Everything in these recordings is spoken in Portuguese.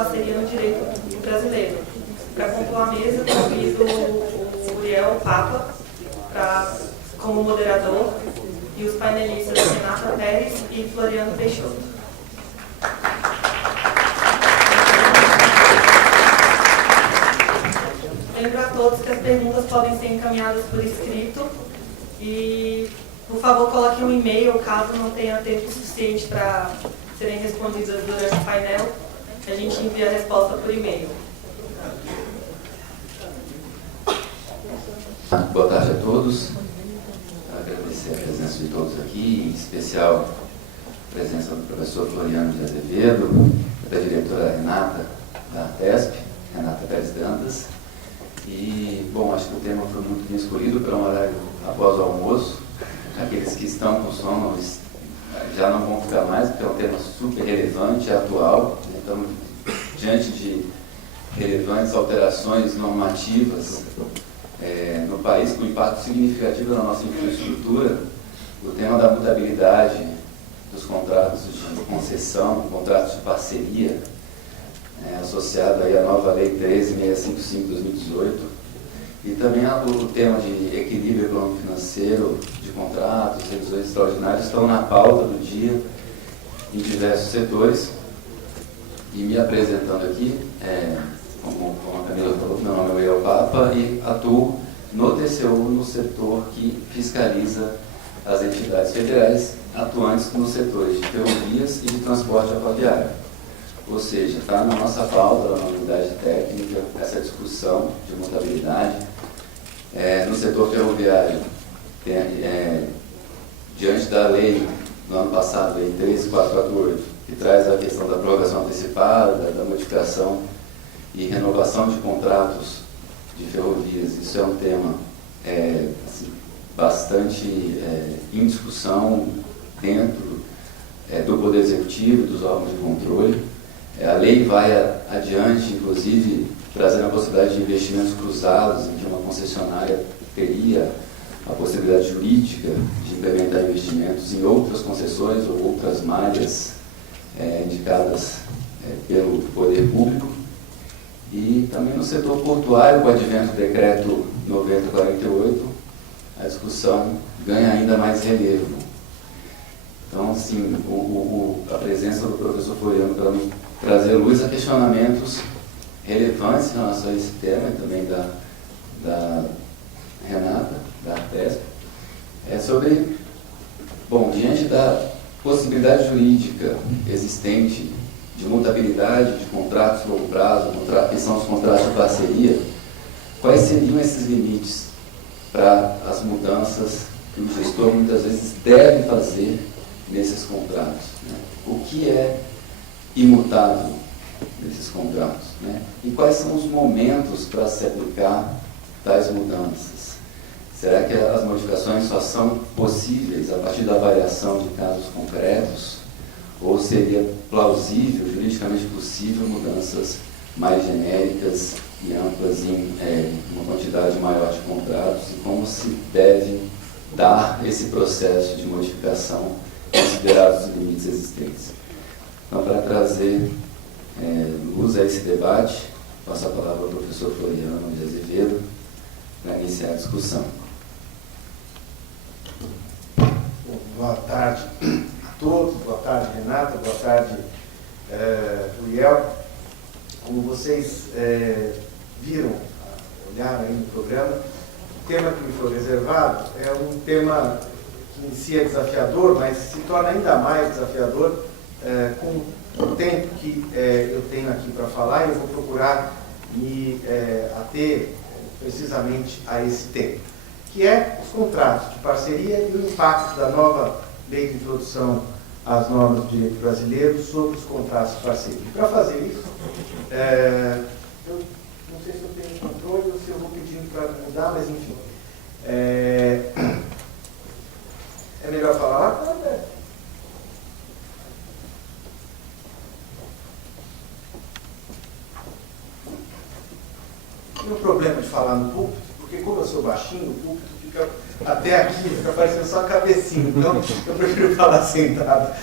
parceria no direito brasileiro. Para compor a mesa, convido o Uriel Papa como moderador e os painelistas Renata Pérez e Floriano Peixoto. Lembro a todos que as perguntas podem ser encaminhadas por escrito e, por favor, coloque um e-mail caso não tenha tempo suficiente para serem respondidas durante o painel. A gente envia a resposta por e-mail. Boa tarde a todos. Agradecer a presença de todos aqui, em especial a presença do professor Floriano de Azevedo, da diretora Renata da TESP, Renata Pérez Dantas. E, bom, acho que o tema foi muito bem escolhido para um horário após o almoço. Aqueles que estão com sono já não vão ficar mais, porque é um tema super relevante e atual. Então, diante de relevantes alterações normativas no país com impacto significativo na nossa infraestrutura, o tema da mutabilidade dos contratos de concessão, contratos de parceria, associado aí à nova Lei 13.655/2018, e também o tema de equilíbrio econômico-financeiro de contratos, revisões extraordinárias, estão na pauta do dia em diversos setores. E me apresentando aqui, como a Camila falou, meu nome é Uriel Papa e atuo no TCU, no setor que fiscaliza as entidades federais atuantes nos setores de ferrovias e de transporte aquaviário. Ou seja, está na nossa pauta, na unidade técnica, essa discussão de mutabilidade. No setor ferroviário, diante da lei do ano passado, Lei 13.448, que traz a questão da prorrogação antecipada, da modificação e renovação de contratos de ferrovias, isso é um tema assim, bastante em discussão dentro do Poder Executivo e dos órgãos de controle. A lei vai adiante, inclusive, trazendo a possibilidade de investimentos cruzados, em que uma concessionária teria a possibilidade jurídica de implementar investimentos em outras concessões ou outras malhas indicadas pelo poder público. E também no setor portuário, com o advento do decreto 9048, a discussão ganha ainda mais relevo. Então, assim, a presença do professor Floriano para me trazer luz a questionamentos relevantes em relação a esse tema, e também da Renata, da TESP, sobre, bom, diante da possibilidade jurídica existente de mutabilidade de contratos de longo prazo, que são os contratos de parceria, quais seriam esses limites para as mudanças que o gestor muitas vezes deve fazer nesses contratos, né? O que é imutável nesses contratos, né? E quais são os momentos para se aplicar tais mudanças? Será que as modificações só são possíveis a partir da avaliação de casos concretos? Ou seria plausível, juridicamente possível, mudanças mais genéricas e amplas em uma quantidade maior de contratos? E como se deve dar esse processo de modificação, considerados os limites existentes? Então, para trazer luz a esse debate, passo a palavra ao professor Floriano de Azevedo para iniciar a discussão. Boa tarde a todos, boa tarde Renata, boa tarde Uriel. Como vocês viram, olharam aí no programa, o tema que me foi reservado é um tema que em si é desafiador, mas se torna ainda mais desafiador com o tempo que eu tenho aqui para falar, e eu vou procurar me ater precisamente a esse tema, que é os contratos de parceria e o impacto da nova lei de introdução às normas do direito brasileiro sobre os contratos de parceria. Para fazer isso, eu não sei se eu tenho controle ou se eu vou pedindo para mudar, mas enfim. É melhor falar lá? Tem um problema de falar no púlpito, porque como eu sou baixinho, o púlpito fica até aqui, fica parecendo só a cabecinha. Então, eu prefiro falar sentado.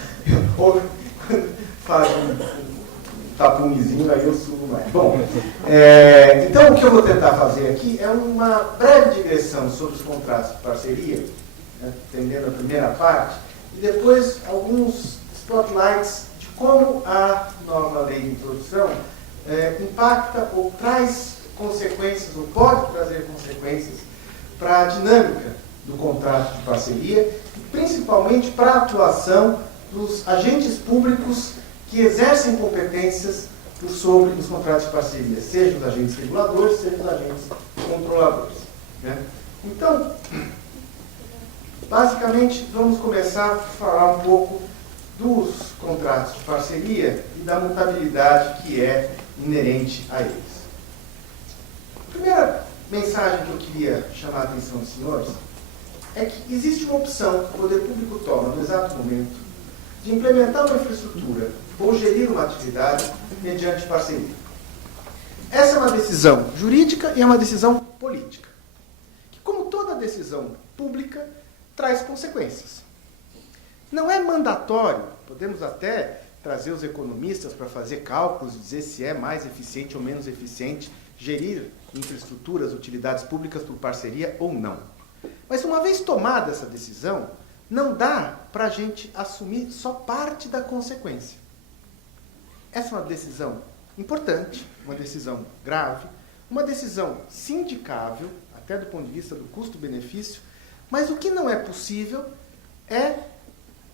Ou quando faz tapumezinho, aí eu subo mais. Bom, então o que eu vou tentar fazer aqui é uma breve digressão sobre os contratos de parceria, né, entendendo a primeira parte, e depois alguns spotlights de como a nova lei de introdução impacta ou traz consequências, ou pode trazer consequências para a dinâmica do contrato de parceria, e principalmente para a atuação dos agentes públicos que exercem competências sobre os contratos de parceria, sejam os agentes reguladores, sejam os agentes controladores, né? Então, basicamente, vamos começar a falar um pouco dos contratos de parceria e da mutabilidade que é inerente a eles. A primeira mensagem que eu queria chamar a atenção dos senhores é que existe uma opção que o poder público toma no exato momento de implementar uma infraestrutura ou gerir uma atividade mediante parceria. Essa é uma decisão jurídica e é uma decisão política, que, como toda decisão pública, traz consequências. Não é mandatório, podemos até trazer os economistas para fazer cálculos e dizer se é mais eficiente ou menos eficiente gerir infraestruturas, utilidades públicas por parceria ou não. Mas uma vez tomada essa decisão, não dá para a gente assumir só parte da consequência. Essa é uma decisão importante, uma decisão grave, uma decisão sindicável, até do ponto de vista do custo-benefício, mas o que não é possível é,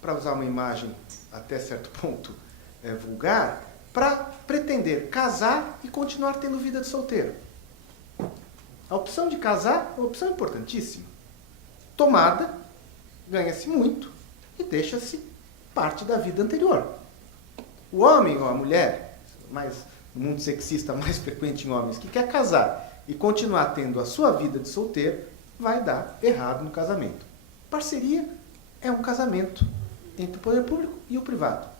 para usar uma imagem até certo ponto vulgar, para pretender casar e continuar tendo vida de solteiro. A opção de casar é uma opção importantíssima. Tomada, ganha-se muito e deixa-se parte da vida anterior. O homem ou a mulher, mais no mundo sexista mais frequente em homens, que quer casar e continuar tendo a sua vida de solteiro, vai dar errado no casamento. Parceria é um casamento entre o poder público e o privado.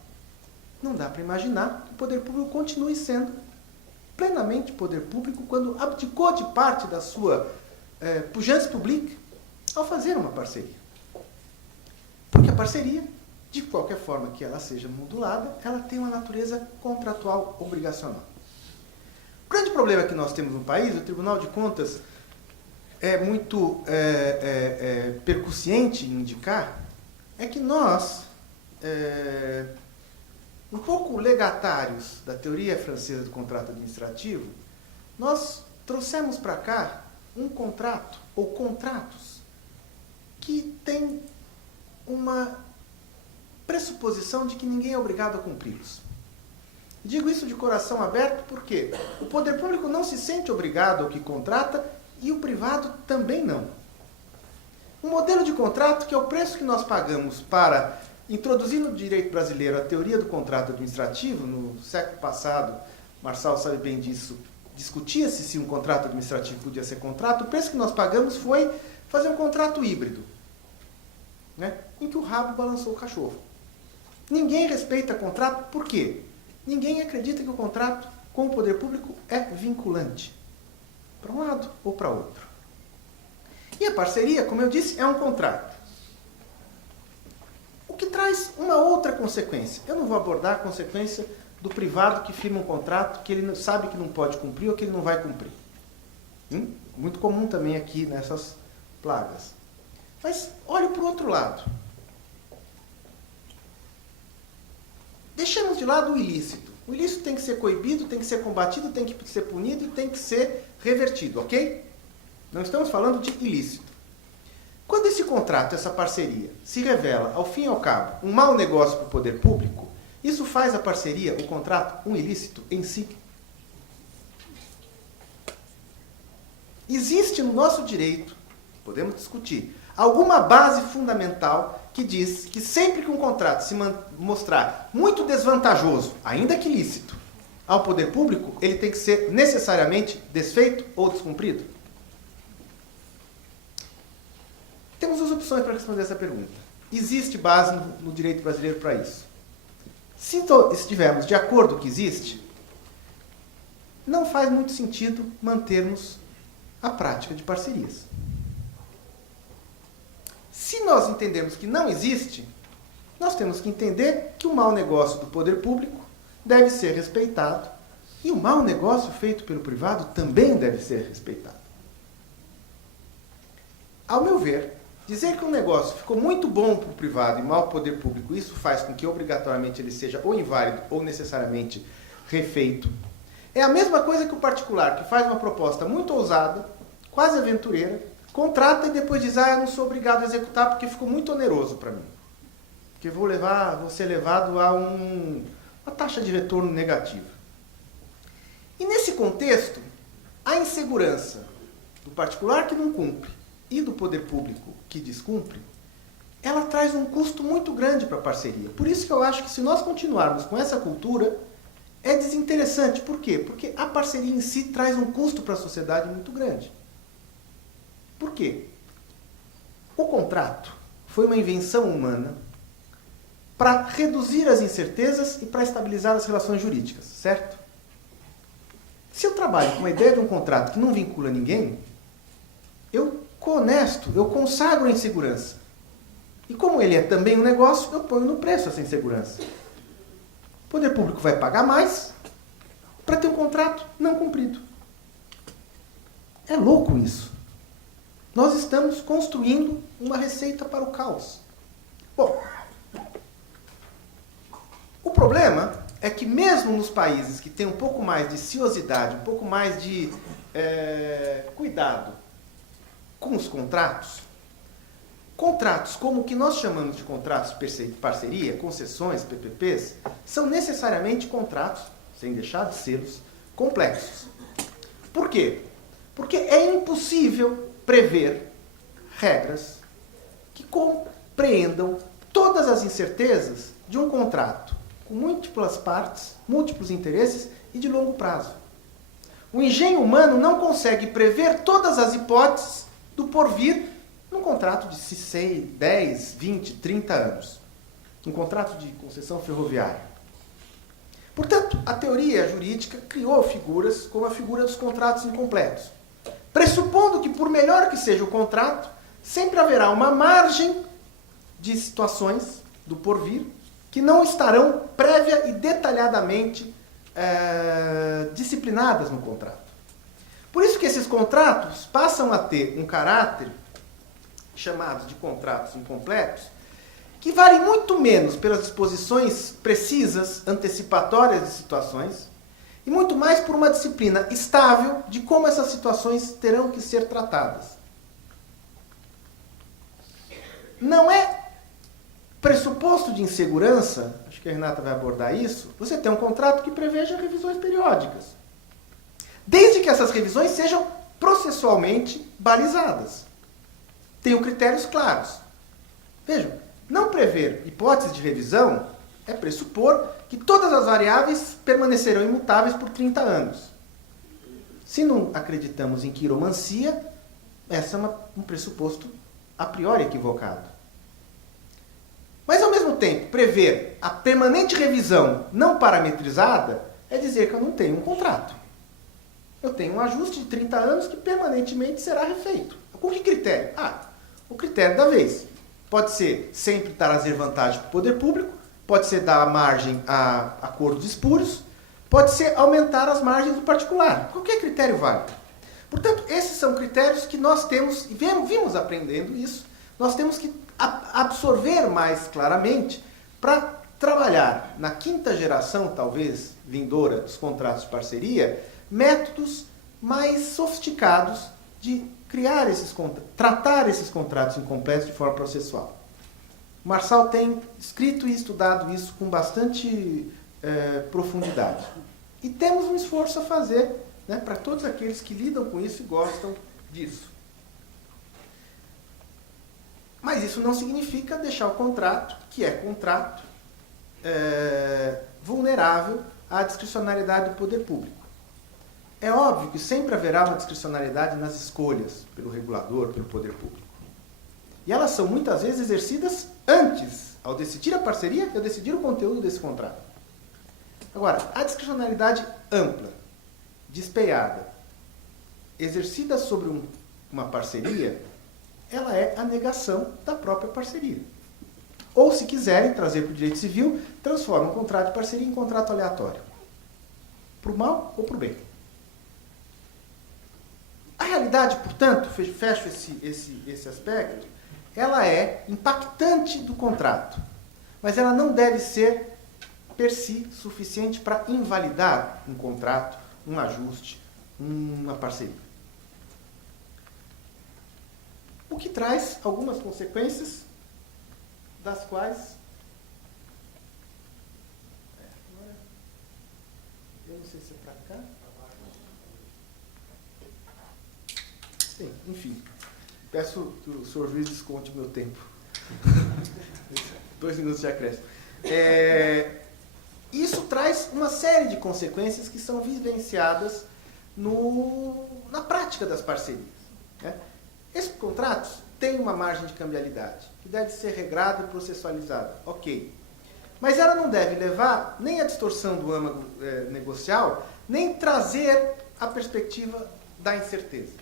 Não dá para imaginar que o poder público continue sendo plenamente poder público quando abdicou de parte da sua puissance publique ao fazer uma parceria. Porque a parceria, de qualquer forma que ela seja modulada, ela tem uma natureza contratual obrigacional. O grande problema que nós temos no país, o Tribunal de Contas é muito percussiente em indicar, é que nós, um pouco legatários da teoria francesa do contrato administrativo, nós trouxemos para cá um contrato, ou contratos, que tem uma pressuposição de que ninguém é obrigado a cumpri-los. Digo isso de coração aberto porque o poder público não se sente obrigado ao que contrata e o privado também não. Um modelo de contrato que é o preço que nós pagamos para introduzir no direito brasileiro a teoria do contrato administrativo. No século passado, Marçal sabe bem disso, discutia-se se um contrato administrativo podia ser contrato. O preço que nós pagamos foi fazer um contrato híbrido, né, em que o rabo balançou o cachorro. Ninguém respeita contrato, por quê? Ninguém acredita que o contrato com o poder público é vinculante, para um lado ou para outro. E a parceria, como eu disse, é um contrato. O que traz uma outra consequência. Eu não vou abordar a consequência do privado que firma um contrato que ele sabe que não pode cumprir ou que ele não vai cumprir. Muito comum também aqui nessas plagas. Mas olhe para o outro lado. Deixamos de lado o ilícito. O ilícito tem que ser coibido, tem que ser combatido, tem que ser punido e tem que ser revertido, ok? Não estamos falando de ilícito. Quando esse contrato, essa parceria, se revela, ao fim e ao cabo, um mau negócio para o poder público, isso faz a parceria, o contrato, um ilícito em si? Existe no nosso direito, podemos discutir, alguma base fundamental que diz que sempre que um contrato se mostrar muito desvantajoso, ainda que lícito, ao poder público, ele tem que ser necessariamente desfeito ou descumprido? Temos duas opções para responder essa pergunta. Existe base no direito brasileiro para isso? Se estivermos de acordo que existe, não faz muito sentido mantermos a prática de parcerias. Se nós entendermos que não existe, nós temos que entender que o mau negócio do poder público deve ser respeitado e o mau negócio feito pelo privado também deve ser respeitado. Ao meu ver, dizer que um negócio ficou muito bom para o privado e mau para o poder público, isso faz com que obrigatoriamente ele seja ou inválido ou necessariamente refeito, é a mesma coisa que o particular que faz uma proposta muito ousada, quase aventureira, contrata e depois diz, eu não sou obrigado a executar porque ficou muito oneroso para mim. Porque vou ser levado a uma taxa de retorno negativa. E nesse contexto, a insegurança do particular que não cumpre e do poder público que descumpre, ela traz um custo muito grande para a parceria. Por isso que eu acho que se nós continuarmos com essa cultura, é desinteressante. Por quê? Porque a parceria em si traz um custo para a sociedade muito grande. Por quê? O contrato foi uma invenção humana para reduzir as incertezas e para estabilizar as relações jurídicas, certo? Se eu trabalho com a ideia de um contrato que não vincula ninguém, eu cohonesto, eu consagro a insegurança. E como ele é também um negócio, eu ponho no preço essa insegurança. O poder público vai pagar mais para ter um contrato não cumprido. É louco isso. Nós estamos construindo uma receita para o caos. Bom, o problema é que mesmo nos países que têm um pouco mais de ciosidade, um pouco mais de cuidado com os contratos como o que nós chamamos de contratos de parceria, concessões, PPPs, são necessariamente contratos, sem deixar de ser complexos. Por quê? Porque é impossível prever regras que compreendam todas as incertezas de um contrato com múltiplas partes, múltiplos interesses e de longo prazo. O engenho humano não consegue prever todas as hipóteses do porvir num contrato de 6, 10, 20, 30 anos. Um contrato de concessão ferroviária. Portanto, a teoria jurídica criou figuras como a figura dos contratos incompletos, pressupondo que, por melhor que seja o contrato, sempre haverá uma margem de situações do porvir que não estarão prévia e detalhadamente disciplinadas no contrato. Por isso que esses contratos passam a ter um caráter chamado de contratos incompletos, que valem muito menos pelas disposições precisas, antecipatórias de situações, e muito mais por uma disciplina estável de como essas situações terão que ser tratadas. Não é pressuposto de insegurança, acho que a Renata vai abordar isso, você tem um contrato que preveja revisões periódicas. Desde que essas revisões sejam processualmente balizadas. Tenham critérios claros. Vejam, não prever hipóteses de revisão é pressupor que todas as variáveis permanecerão imutáveis por 30 anos. Se não acreditamos em quiromancia, esse é um pressuposto a priori equivocado. Mas, ao mesmo tempo, prever a permanente revisão não parametrizada é dizer que eu não tenho um contrato. Eu tenho um ajuste de 30 anos que permanentemente será refeito. Com que critério? O critério da vez. Pode ser sempre trazer vantagem para o poder público, pode ser dar margem a acordos espúrios, pode ser aumentar as margens do particular. Qualquer critério vale. Portanto, esses são critérios que nós temos, e vimos aprendendo isso, nós temos que absorver mais claramente para trabalhar na quinta geração, talvez, vindoura dos contratos de parceria, métodos mais sofisticados de tratar esses contratos incompletos de forma processual. O Marçal tem escrito e estudado isso com bastante profundidade. E temos um esforço a fazer, né, para todos aqueles que lidam com isso e gostam disso. Mas isso não significa deixar o contrato, que é contrato, vulnerável à discricionariedade do poder público. É óbvio que sempre haverá uma discricionariedade nas escolhas pelo regulador, pelo poder público. E elas são muitas vezes exercidas antes, ao decidir a parceria e ao decidir o conteúdo desse contrato. Agora, a discricionariedade ampla, despeiada, exercida sobre uma parceria, ela é a negação da própria parceria. Ou, se quiserem trazer para o direito civil, transformam um contrato de parceria em contrato aleatório. Para o mal ou para o bem. A realidade, portanto, fecho esse aspecto, ela é impactante do contrato, mas ela não deve ser, per si, suficiente para invalidar um contrato, um ajuste, uma parceria. O que traz algumas consequências, das quais eu não sei se é para cá. Sim, enfim. Peço que o senhor juiz desconte o meu tempo. 2 minutos de acréscimo. Isso traz uma série de consequências que são vivenciadas na prática das parcerias. Né? Esses contratos têm uma margem de cambialidade, que deve ser regrada e processualizada. Ok. Mas ela não deve levar nem à distorção do âmago negocial, nem trazer a perspectiva da incerteza.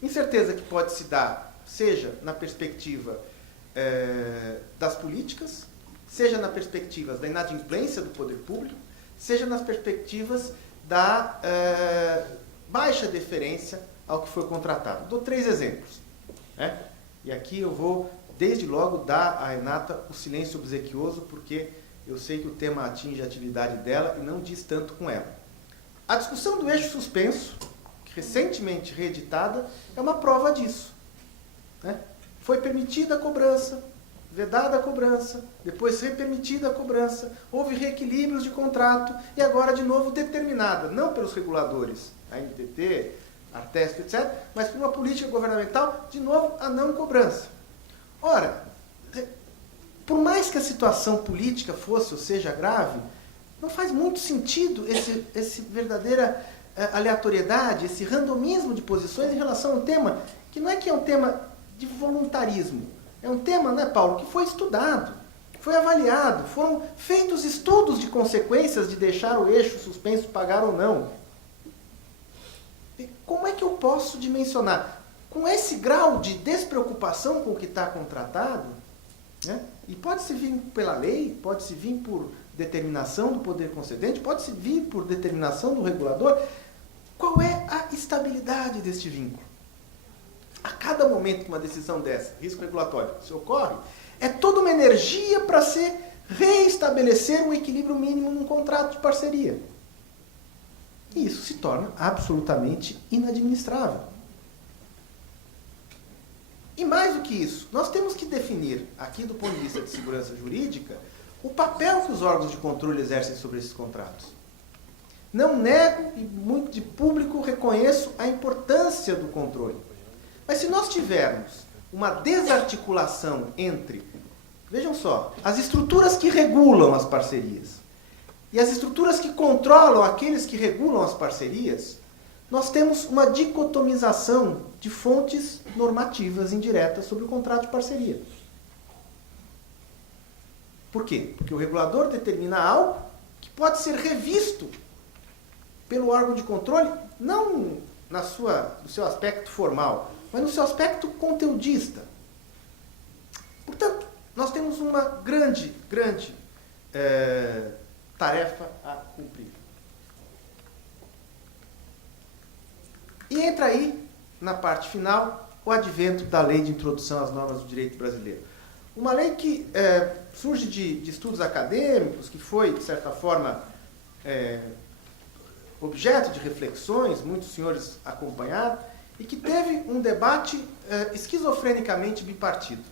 Incerteza que pode se dar, seja na perspectiva das políticas, seja na perspectiva da inadimplência do poder público, seja nas perspectivas da baixa deferência ao que foi contratado. Dou 3 exemplos. Né? E aqui eu vou, desde logo, dar à Renata o silêncio obsequioso, porque eu sei que o tema atinge a atividade dela e não diz tanto com ela. A discussão do eixo suspenso, recentemente reeditada, é uma prova disso. Né? Foi permitida a cobrança, vedada a cobrança, depois repermitida a cobrança, houve reequilíbrios de contrato e agora de novo determinada, não pelos reguladores, a NTT, Artesp, etc., mas por uma política governamental, de novo, a não cobrança. Ora, por mais que a situação política fosse ou seja grave, não faz muito sentido esse verdadeira aleatoriedade, esse randomismo de posições em relação a um tema que não é que é um tema de voluntarismo. É um tema, né, Paulo, que foi estudado, foi avaliado, foram feitos estudos de consequências de deixar o eixo suspenso pagar ou não. E como é que eu posso dimensionar? Com esse grau de despreocupação com o que está contratado, né, e pode-se vir pela lei, pode-se vir por determinação do poder concedente, pode-se vir por determinação do regulador, qual é a estabilidade deste vínculo? A cada momento que uma decisão dessa, risco regulatório, se ocorre, é toda uma energia para se reestabelecer um equilíbrio mínimo num contrato de parceria. E isso se torna absolutamente inadministrável. E mais do que isso, nós temos que definir, aqui do ponto de vista de segurança jurídica, o papel que os órgãos de controle exercem sobre esses contratos. Não nego, e muito de público reconheço a importância do controle. Mas se nós tivermos uma desarticulação entre, vejam só, as estruturas que regulam as parcerias e as estruturas que controlam aqueles que regulam as parcerias, nós temos uma dicotomização de fontes normativas indiretas sobre o contrato de parceria. Por quê? Porque o regulador determina algo que pode ser revisto pelo órgão de controle, não no seu aspecto formal, mas no seu aspecto conteudista. Portanto, nós temos uma grande tarefa a cumprir. E entra aí, na parte final, o advento da Lei de Introdução às Normas do Direito Brasileiro. Uma lei que surge de estudos acadêmicos, que foi, de certa forma, objeto de reflexões, muitos senhores acompanharam, e que teve um debate esquizofrenicamente bipartido.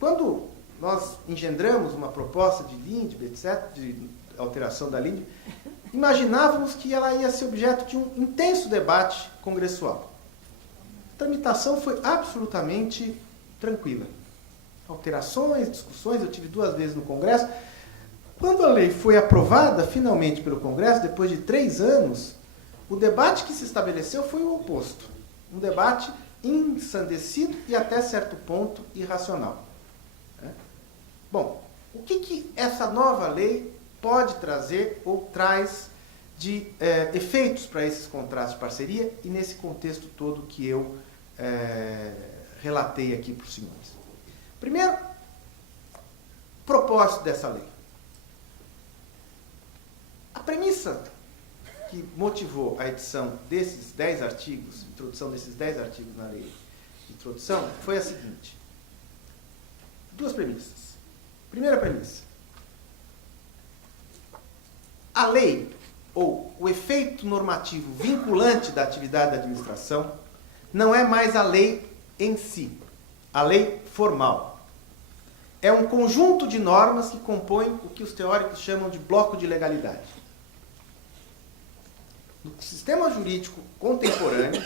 Quando nós engendramos uma proposta de Lindbe, etc., de alteração da Lindbe, imaginávamos que ela ia ser objeto de um intenso debate congressual. A tramitação foi absolutamente tranquila. Alterações, discussões, eu tive 2 vezes no Congresso. Quando a lei foi aprovada finalmente pelo Congresso, depois de 3 anos, o debate que se estabeleceu foi o oposto. Um debate ensandecido e até certo ponto irracional. Bom, o que essa nova lei pode trazer ou traz de efeitos para esses contratos de parceria e nesse contexto todo que eu relatei aqui para os senhores? Primeiro, propósito dessa lei? A premissa que motivou a edição desses 10 artigos, introdução desses 10 artigos na lei de introdução, foi a seguinte. Duas premissas. Primeira premissa. A lei, ou o efeito normativo vinculante da atividade da administração, não é mais a lei em si, a lei formal. É um conjunto de normas que compõem o que os teóricos chamam de bloco de legalidade. No sistema jurídico contemporâneo,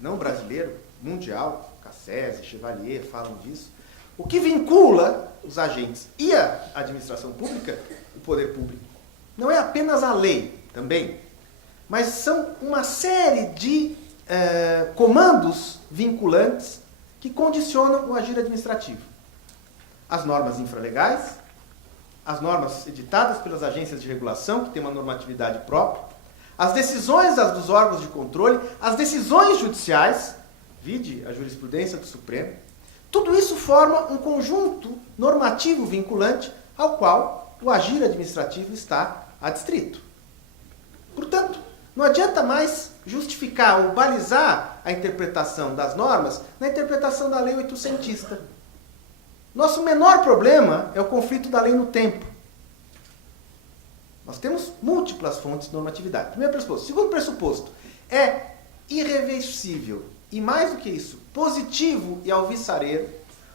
não brasileiro, mundial, Cassese, Chevalier falam disso, o que vincula os agentes e a administração pública, o poder público, não é apenas a lei, também, mas são uma série de comandos vinculantes que condicionam o agir administrativo. As normas infralegais, as normas editadas pelas agências de regulação, que têm uma normatividade própria, as decisões dos órgãos de controle, as decisões judiciais, vide a jurisprudência do Supremo, tudo isso forma um conjunto normativo vinculante ao qual o agir administrativo está adstrito. Portanto, não adianta mais justificar ou balizar a interpretação das normas na interpretação da lei oitocentista. Nosso menor problema é o conflito da lei no tempo. Nós temos múltiplas fontes de normatividade. Primeiro pressuposto. Segundo pressuposto, é irreversível e, mais do que isso, positivo e alvissareiro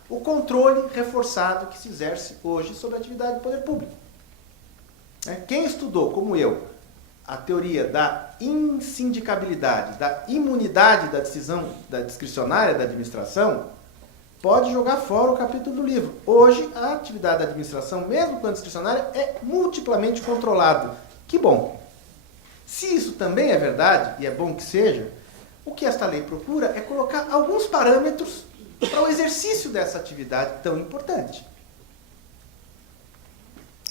o controle reforçado que se exerce hoje sobre a atividade do poder público. Quem estudou, como eu, a teoria da insindicabilidade, da imunidade da decisão discricionária da administração, pode jogar fora o capítulo do livro. Hoje, a atividade da administração, mesmo quando discricionária, é multiplamente controlada. Que bom! Se isso também é verdade, e é bom que seja, o que esta lei procura é colocar alguns parâmetros para o exercício dessa atividade tão importante.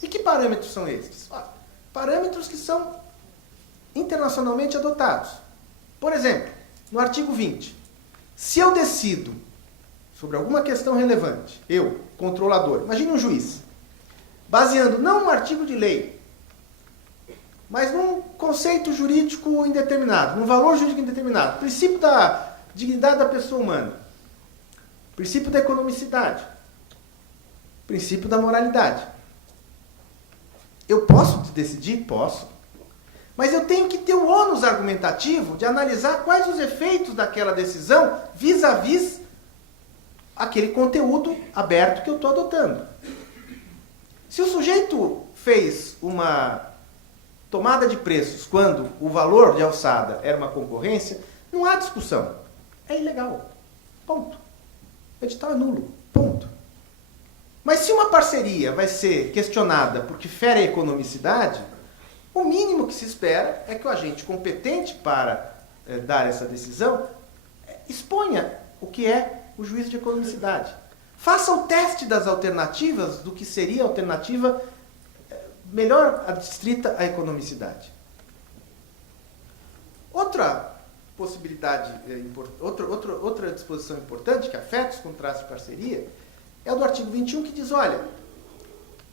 E que parâmetros são estes? Parâmetros que são internacionalmente adotados. Por exemplo, no artigo 20, se eu decido sobre alguma questão relevante, eu, controlador, imagine um juiz, baseando não num artigo de lei, mas num conceito jurídico indeterminado, num valor jurídico indeterminado, princípio da dignidade da pessoa humana, princípio da economicidade, princípio da moralidade. Eu posso decidir? Posso. Mas eu tenho que ter o ônus argumentativo de analisar quais os efeitos daquela decisão vis-à-vis aquele conteúdo aberto que eu estou adotando. Se o sujeito fez uma tomada de preços quando o valor de alçada era uma concorrência, não há discussão. É ilegal. Ponto. O edital é nulo. Ponto. Mas se uma parceria vai ser questionada porque fere a economicidade, o mínimo que se espera é que o agente competente para dar essa decisão exponha o que é o juízo de economicidade. Faça o teste das alternativas do que seria a alternativa melhor adstrita à economicidade. Outra possibilidade, outra disposição importante que afeta os contratos de parceria é o do artigo 21, que diz, olha,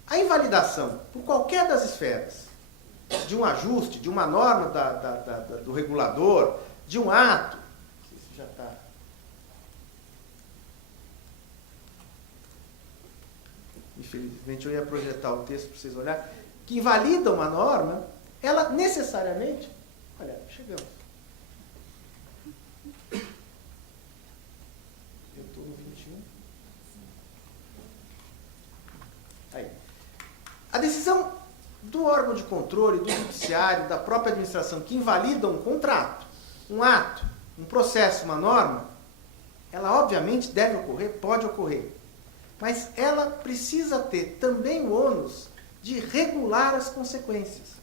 a invalidação por qualquer das esferas de um ajuste, de uma norma do regulador, de um ato, não sei se já está... Infelizmente eu ia projetar o texto para vocês olharem, que invalida uma norma, ela necessariamente... Olha, chegamos. Eu estou no 21. Aí. A decisão do órgão de controle, do judiciário, da própria administração, que invalida um contrato, um ato, um processo, uma norma, ela obviamente deve ocorrer, pode ocorrer. Mas ela precisa ter também o ônus de regular as consequências.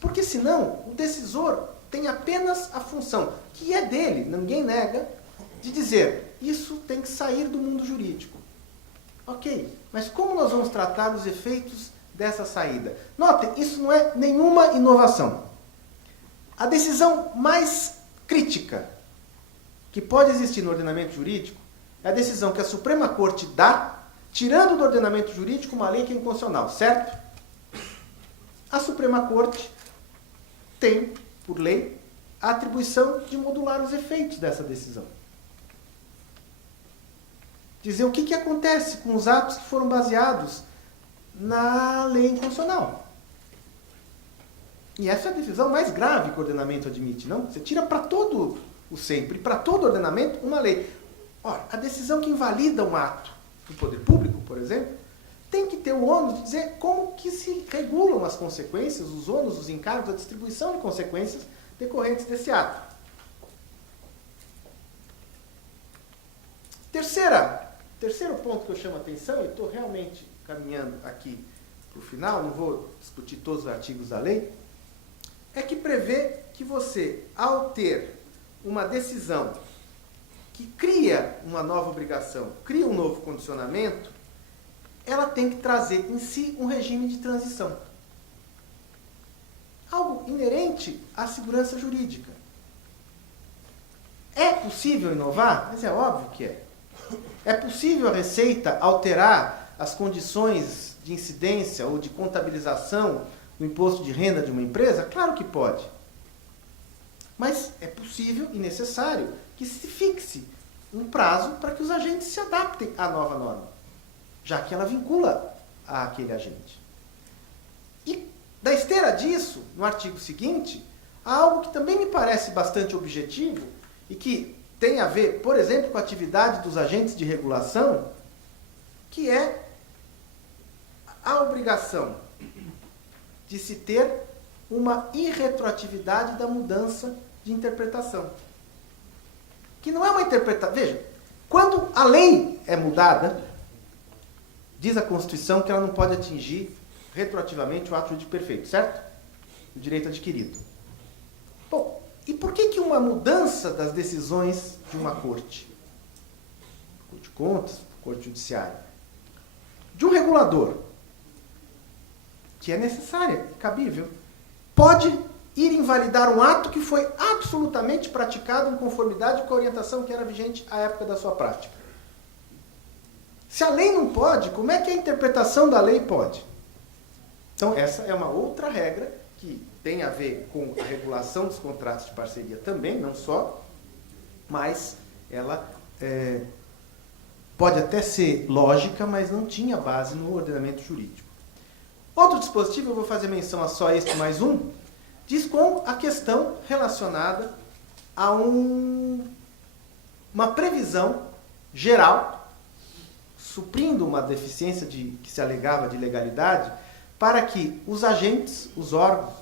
Porque senão o decisor tem apenas a função, que é dele, ninguém nega, de dizer, isso tem que sair do mundo jurídico. Ok, mas como nós vamos tratar os efeitos dessa saída? Notem, isso não é nenhuma inovação. A decisão mais crítica que pode existir no ordenamento jurídico é a decisão que a Suprema Corte dá tirando do ordenamento jurídico uma lei que é inconstitucional, certo? A Suprema Corte tem, por lei, a atribuição de modular os efeitos dessa decisão. Dizer o que acontece com os atos que foram baseados na lei inconstitucional. E essa é a decisão mais grave que o ordenamento admite, não? Você tira para todo o sempre, para todo ordenamento, uma lei. Ora, a decisão que invalida um ato do poder público, por exemplo, tem que ter o ônus de dizer como que se regulam as consequências, os ônus, os encargos, a distribuição de consequências decorrentes desse ato. Terceiro ponto que eu chamo a atenção, e estou realmente caminhando aqui para o final, não vou discutir todos os artigos da lei, é que prevê que você, ao ter uma decisão que cria uma nova obrigação, cria um novo condicionamento, ela tem que trazer em si um regime de transição. Algo inerente à segurança jurídica. É possível inovar? Mas é óbvio que é. É possível a Receita alterar as condições de incidência ou de contabilização do imposto de renda de uma empresa? Claro que pode. Mas é possível e necessário que se fixe um prazo para que os agentes se adaptem à nova norma, já que ela vincula àquele agente. E da esteira disso, no artigo seguinte, há algo que também me parece bastante objetivo e que tem a ver, por exemplo, com a atividade dos agentes de regulação, que é a obrigação de se ter uma irretroatividade da mudança de interpretação. Que não é uma interpretação... Veja, quando a lei é mudada, diz a Constituição que ela não pode atingir retroativamente o ato jurídico perfeito, certo? O direito adquirido. Bom, e por que uma mudança das decisões de uma corte? Corte de Contas, Corte Judiciária. De um regulador, que é necessária, cabível, pode ir invalidar um ato que foi absolutamente praticado em conformidade com a orientação que era vigente à época da sua prática. Se a lei não pode, como é que a interpretação da lei pode? Então, essa é uma outra regra que tem a ver com a regulação dos contratos de parceria também, não só, mas ela pode até ser lógica, mas não tinha base no ordenamento jurídico. Outro dispositivo, eu vou fazer menção a só este mais um, diz com a questão relacionada a uma previsão geral, suprindo uma deficiência que se alegava de legalidade, para que os agentes, os órgãos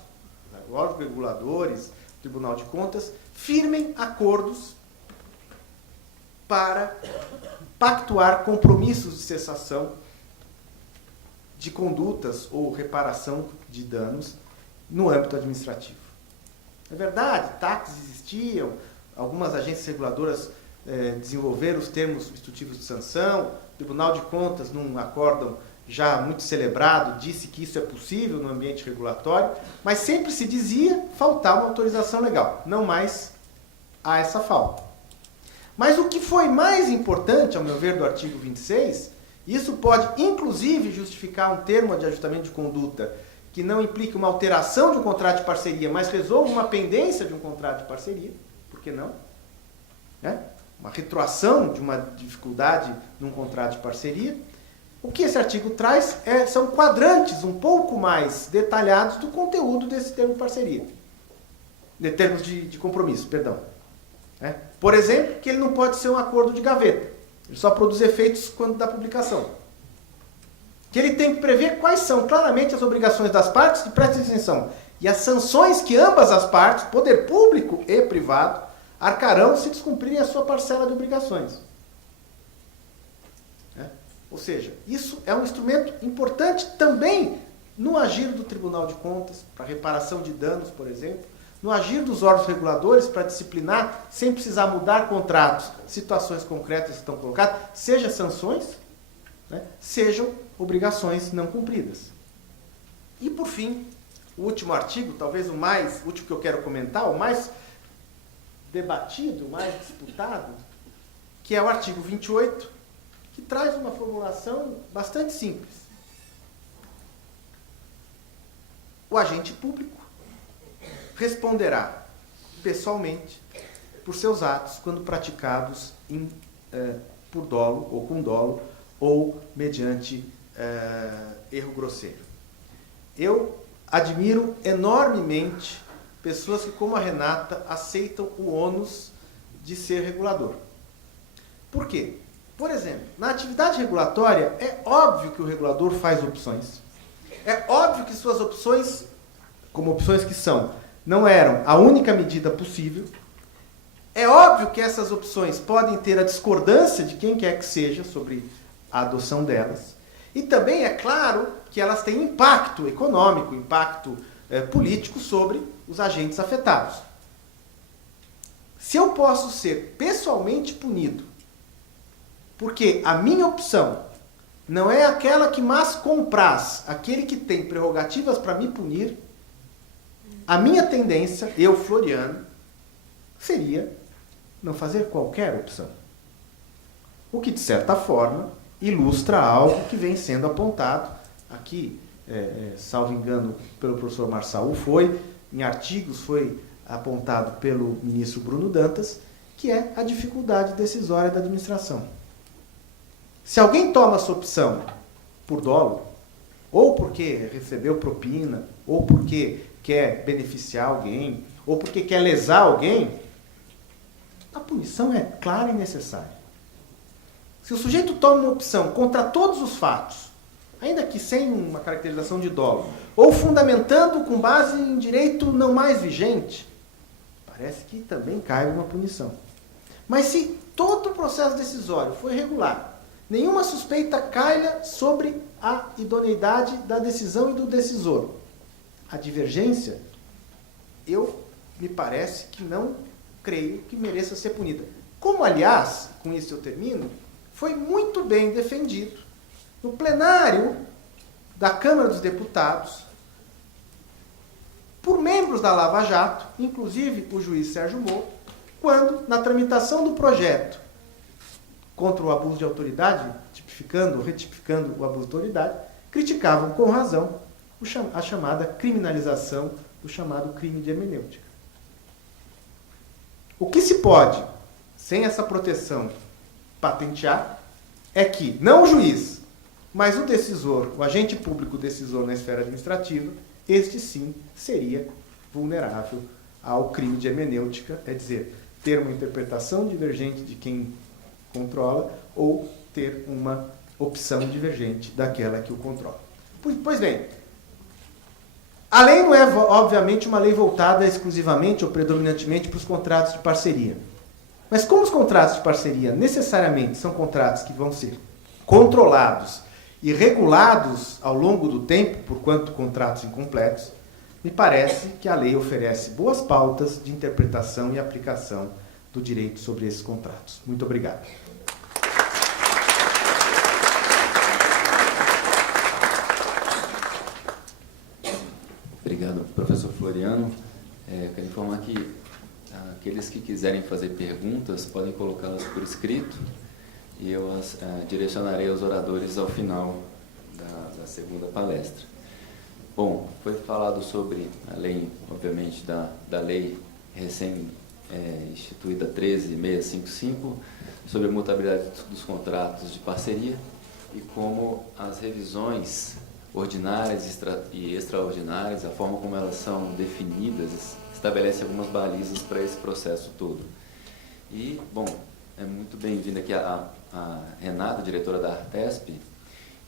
reguladores, Tribunal de Contas, firmem acordos para pactuar compromissos de cessação de condutas ou reparação de danos no âmbito administrativo. É verdade, TACs existiam, algumas agências reguladoras desenvolveram os termos substitutivos de sanção, o Tribunal de Contas, num acórdão já muito celebrado, disse que isso é possível no ambiente regulatório, mas sempre se dizia faltar uma autorização legal. Não mais há essa falta. Mas o que foi mais importante, ao meu ver, do artigo 26, isso pode inclusive justificar um termo de ajustamento de conduta que não implique uma alteração de um contrato de parceria, mas resolva uma pendência de um contrato de parceria, por que não? Uma retroação de uma dificuldade num contrato de parceria. O que esse artigo traz são quadrantes um pouco mais detalhados do conteúdo desse termo de parceria. De termos de compromisso, perdão. Por exemplo, que ele não pode ser um acordo de gaveta. Ele só produz efeitos quando da publicação. Que ele tem que prever quais são claramente as obrigações das partes, e preste atenção, e as sanções que ambas as partes, poder público e privado, arcarão se descumprirem a sua parcela de obrigações. Ou seja, isso é um instrumento importante também no agir do Tribunal de Contas, para reparação de danos, por exemplo, no agir dos órgãos reguladores para disciplinar, sem precisar mudar contratos, situações concretas que estão colocadas, seja sanções, sejam obrigações não cumpridas. E, por fim, o último artigo, talvez o último que eu quero comentar, o mais debatido, o mais disputado, que é o artigo 28, que traz uma formulação bastante simples. O agente público responderá pessoalmente por seus atos quando praticados por dolo ou com dolo ou mediante erro grosseiro. Eu admiro enormemente pessoas que, como a Renata, aceitam o ônus de ser regulador. Por quê? Por exemplo, na atividade regulatória, é óbvio que o regulador faz opções. É óbvio que suas opções, como opções que são, não eram a única medida possível. É óbvio que essas opções podem ter a discordância de quem quer que seja sobre a adoção delas. E também é claro que elas têm impacto econômico, impacto político sobre os agentes afetados. Se eu posso ser pessoalmente punido porque a minha opção não é aquela que mais compraz aquele que tem prerrogativas para me punir, a minha tendência, eu, Floriano, seria não fazer qualquer opção. O que, de certa forma, ilustra algo que vem sendo apontado aqui, salvo engano, pelo professor Marçal, em artigos foi apontado pelo ministro Bruno Dantas, que é a dificuldade decisória da administração. Se alguém toma essa opção por dolo, ou porque recebeu propina, ou porque quer beneficiar alguém, ou porque quer lesar alguém, a punição é clara e necessária. Se o sujeito toma uma opção contra todos os fatos, ainda que sem uma caracterização de dolo, ou fundamentando com base em direito não mais vigente, parece que também cai uma punição. Mas se todo o processo decisório foi regular, nenhuma suspeita caia sobre a idoneidade da decisão e do decisor, a divergência, me parece que não creio que mereça ser punida. Como, aliás, com isso eu termino, foi muito bem defendido no plenário da Câmara dos Deputados por membros da Lava Jato, inclusive o juiz Sérgio Moro, quando, na tramitação do projeto contra o abuso de autoridade, retificando o abuso de autoridade, criticavam com razão a chamada criminalização do chamado crime de hermenêutica. O que se pode, sem essa proteção, patentear, é que não o juiz, mas o decisor, o agente público decisor na esfera administrativa, este sim seria vulnerável ao crime de hermenêutica, é dizer, ter uma interpretação divergente de quem controla ou ter uma opção divergente daquela que o controla. Pois bem, a lei não é, obviamente, uma lei voltada exclusivamente ou predominantemente para os contratos de parceria. Mas como os contratos de parceria necessariamente são contratos que vão ser controlados e regulados ao longo do tempo, porquanto contratos incompletos, me parece que a lei oferece boas pautas de interpretação e aplicação do direito sobre esses contratos. Muito obrigado. Obrigado, professor Floriano. Quero informar que aqueles que quiserem fazer perguntas podem colocá-las por escrito e eu as direcionarei aos oradores ao final da segunda palestra. Bom, foi falado sobre a lei, obviamente, da lei recém-instituída 13655, sobre a mutabilidade dos contratos de parceria e como as revisões ordinárias e extraordinárias, a forma como elas são definidas, estabelece algumas balizas para esse processo todo. E, bom, é muito bem-vinda aqui a Renata, diretora da Artesp,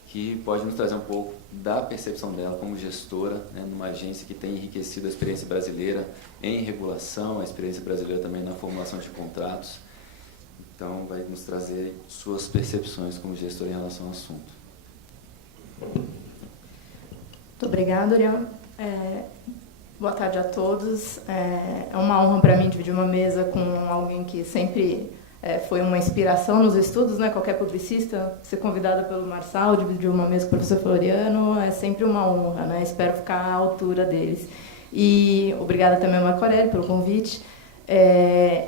que pode nos trazer um pouco da percepção dela como gestora, numa agência que tem enriquecido a experiência brasileira em regulação, a experiência brasileira também na formulação de contratos. Então, vai nos trazer suas percepções como gestora em relação ao assunto. Muito obrigada, Ariel. Boa tarde a todos. É uma honra para mim dividir uma mesa com alguém que sempre foi uma inspiração nos estudos, né? Qualquer publicista, ser convidada pelo Marçal, dividir uma mesa com o professor Floriano, é sempre uma honra, né? Espero ficar à altura deles. E obrigada também ao Marco Aurélio pelo convite.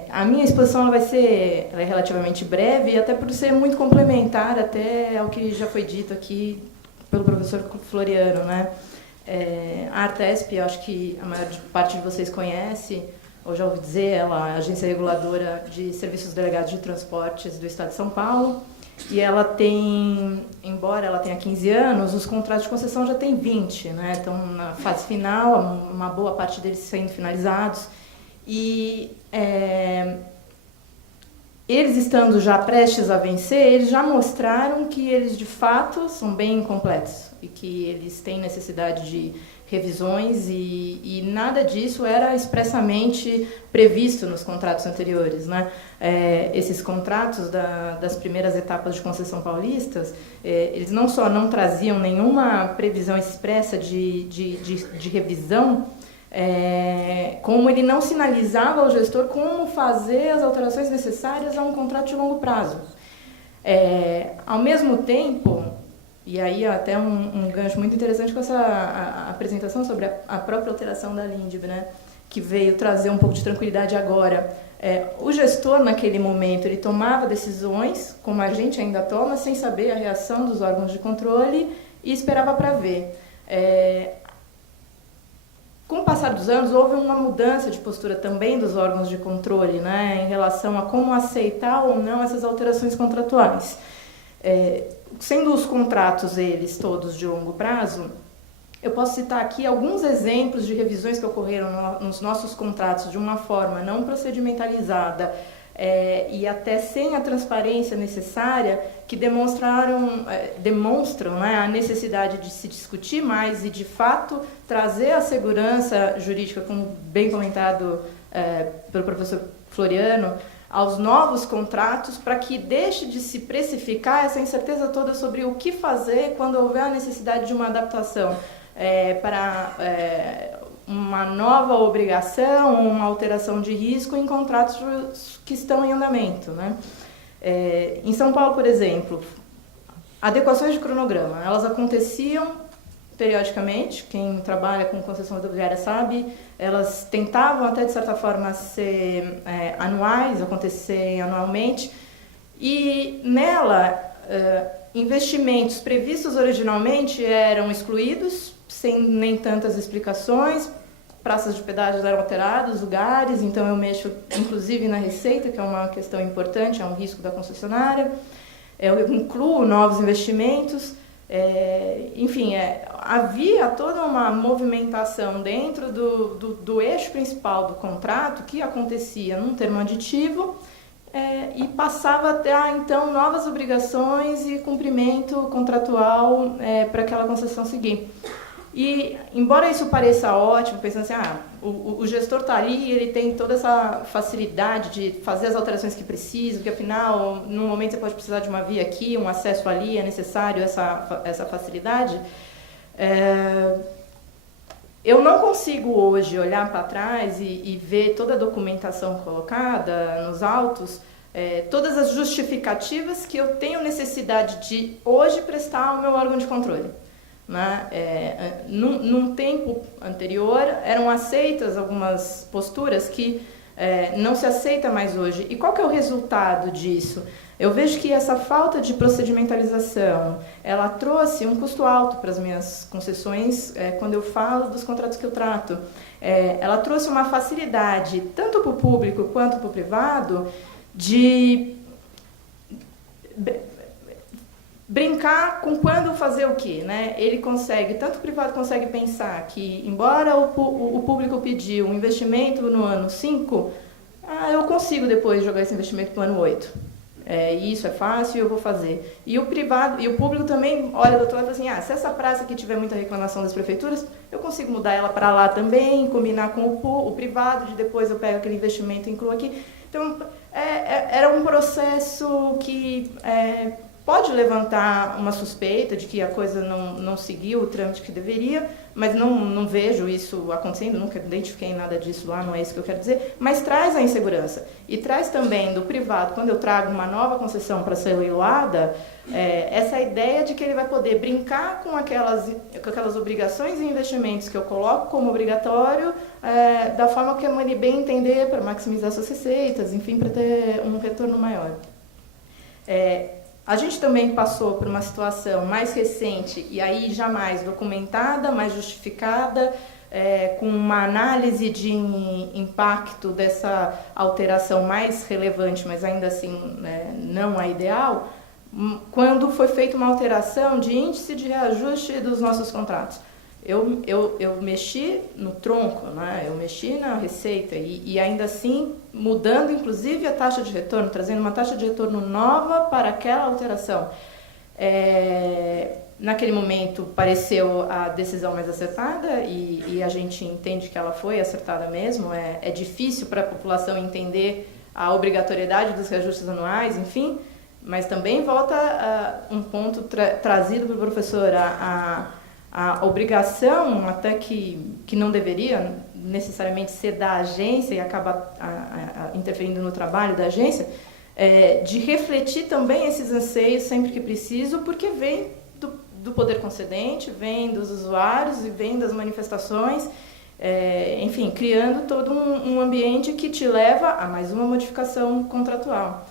A minha exposição ela é relativamente breve, até por ser muito complementar até ao que já foi dito aqui pelo professor Floriano, né? A Artesp, eu acho que a maior parte de vocês conhece, ou já ouvi dizer, ela é a agência reguladora de serviços delegados de transportes do Estado de São Paulo, e ela tem, embora ela tenha 15 anos, os contratos de concessão já têm 20, né? Estão na fase final, uma boa parte deles sendo finalizados, e eles estando já prestes a vencer, eles já mostraram que eles de fato são bem incompletos e que eles têm necessidade de revisões e nada disso era expressamente previsto nos contratos anteriores, né? Esses contratos das primeiras etapas de concessão paulistas, eles não só não traziam nenhuma previsão expressa de revisão, como ele não sinalizava ao gestor como fazer as alterações necessárias a um contrato de longo prazo. Ao mesmo tempo, e aí até um gancho muito interessante com essa apresentação sobre a própria alteração da Lindb, né, que veio trazer um pouco de tranquilidade agora. O gestor, naquele momento, ele tomava decisões, como a gente ainda toma, sem saber a reação dos órgãos de controle e esperava para ver. Com o passar dos anos, houve uma mudança de postura também dos órgãos de controle, né, em relação a como aceitar ou não essas alterações contratuais. Sendo os contratos, eles todos de longo prazo, eu posso citar aqui alguns exemplos de revisões que ocorreram nos nossos contratos de uma forma não procedimentalizada e até sem a transparência necessária, que demonstram, né, a necessidade de se discutir mais e, de fato, trazer a segurança jurídica, como bem comentado pelo professor Floriano, aos novos contratos, para que deixe de se precificar essa incerteza toda sobre o que fazer quando houver a necessidade de uma adaptação para uma nova obrigação ou uma alteração de risco em contratos que estão em andamento, né? Em São Paulo, por exemplo, adequações de cronograma, elas aconteciam periodicamente, quem trabalha com concessão rodoviária sabe, elas tentavam até de certa forma ser anuais, acontecer anualmente, e nela investimentos previstos originalmente eram excluídos, sem nem tantas explicações, praças de pedágio eram alteradas, lugares, então eu mexo inclusive na receita, que é uma questão importante, é um risco da concessionária, eu incluo novos investimentos, enfim, havia toda uma movimentação dentro do eixo principal do contrato que acontecia num termo aditivo e passava a ter, então, novas obrigações e cumprimento contratual para aquela concessão seguir. E, embora isso pareça ótimo, pensando assim, o gestor está ali, ele tem toda essa facilidade de fazer as alterações que precisa, porque afinal, num momento você pode precisar de uma via aqui, um acesso ali, é necessário essa facilidade. Eu não consigo hoje olhar para trás e ver toda a documentação colocada nos autos, todas as justificativas que eu tenho necessidade de hoje prestar ao meu órgão de controle. Né? Num tempo anterior eram aceitas algumas posturas que não se aceita mais hoje. E qual que é o resultado disso? Eu vejo que essa falta de procedimentalização, ela trouxe um custo alto para as minhas concessões, quando eu falo dos contratos que eu trato. Ela trouxe uma facilidade, tanto para o público quanto para o privado, de brincar com quando fazer o quê, né? Ele consegue, tanto o privado consegue pensar que, embora o público pediu um investimento no ano 5, eu consigo depois jogar esse investimento para o ano 8. Isso é fácil, eu vou fazer. E o privado, e o público também olha do outro lado e fala assim, se essa praça aqui tiver muita reclamação das prefeituras, eu consigo mudar ela para lá também, combinar com o privado, de depois eu pego aquele investimento e incluo aqui. Então, era um processo que pode levantar uma suspeita de que a coisa não seguiu o trâmite que deveria, mas não vejo isso acontecendo, nunca identifiquei nada disso lá, não é isso que eu quero dizer, mas traz a insegurança. E traz também do privado, quando eu trago uma nova concessão para ser leiloada, essa ideia de que ele vai poder brincar com aquelas obrigações e investimentos que eu coloco como obrigatório, da forma que ele bem entender, para maximizar suas receitas, enfim, para ter um retorno maior. A gente também passou por uma situação mais recente, e aí já mais documentada, mais justificada, com uma análise de impacto dessa alteração mais relevante, mas ainda assim não a ideal, quando foi feita uma alteração de índice de reajuste dos nossos contratos. Eu mexi no tronco, né? Eu mexi na receita e ainda assim mudando inclusive a taxa de retorno, trazendo uma taxa de retorno nova para aquela alteração. Naquele momento pareceu a decisão mais acertada e a gente entende que ela foi acertada mesmo. É difícil para a população entender a obrigatoriedade dos reajustes anuais, enfim, mas também volta a um ponto trazido pelo professor, a obrigação, até que não deveria necessariamente ser da agência e acaba interferindo no trabalho da agência, de refletir também esses anseios sempre que preciso, porque vem do poder concedente, vem dos usuários e vem das manifestações, enfim, criando todo um ambiente que te leva a mais uma modificação contratual.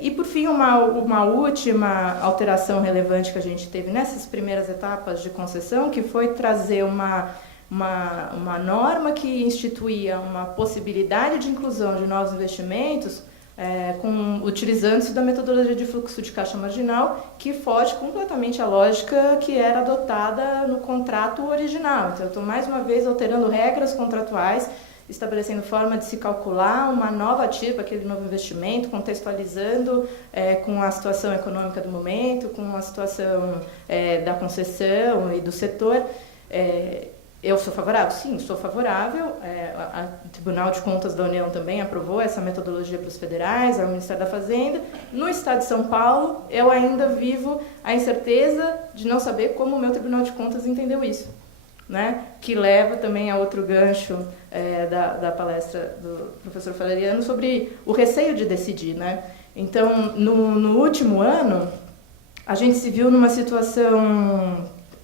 E, por fim, uma última alteração relevante que a gente teve nessas primeiras etapas de concessão, que foi trazer uma norma que instituía uma possibilidade de inclusão de novos investimentos, utilizando-se da metodologia de fluxo de caixa marginal, que foge completamente à lógica que era adotada no contrato original. Então, eu estou, mais uma vez, alterando regras contratuais, estabelecendo forma de se calcular uma nova TIR, aquele novo investimento, contextualizando com a situação econômica do momento, com a situação da concessão e do setor. Eu sou favorável? Sim, sou favorável. O Tribunal de Contas da União também aprovou essa metodologia para os federais, o Ministério da Fazenda. No Estado de São Paulo, eu ainda vivo a incerteza de não saber como o meu Tribunal de Contas entendeu isso, né? Que leva também a outro gancho da palestra do professor Faleriano sobre o receio de decidir, né? Então, no último ano, a gente se viu numa situação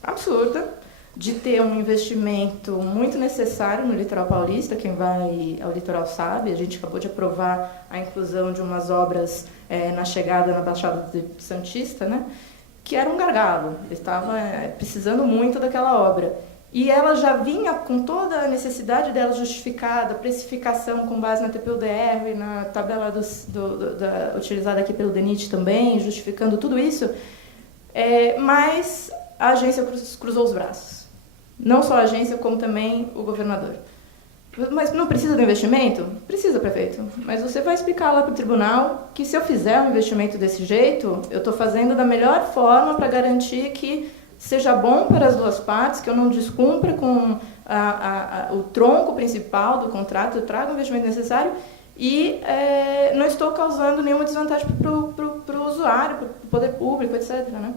absurda de ter um investimento muito necessário no litoral paulista. Quem vai ao litoral sabe, a gente acabou de aprovar a inclusão de umas obras na chegada na Baixada Santista, né? Que era um gargalo, eles estavam precisando muito daquela obra. E ela já vinha com toda a necessidade dela justificada, precificação com base na TPUDR e na tabela utilizada aqui pelo DENIT também, justificando tudo isso, mas a agência cruzou os braços. Não só a agência, como também o governador. Mas não precisa do investimento? Precisa, prefeito. Mas você vai explicar lá para o tribunal que se eu fizer um investimento desse jeito, eu estou fazendo da melhor forma para garantir que seja bom para as duas partes, que eu não descumpra com o tronco principal do contrato, eu trago o investimento necessário e não estou causando nenhuma desvantagem para o usuário, para o poder público, etc. Né?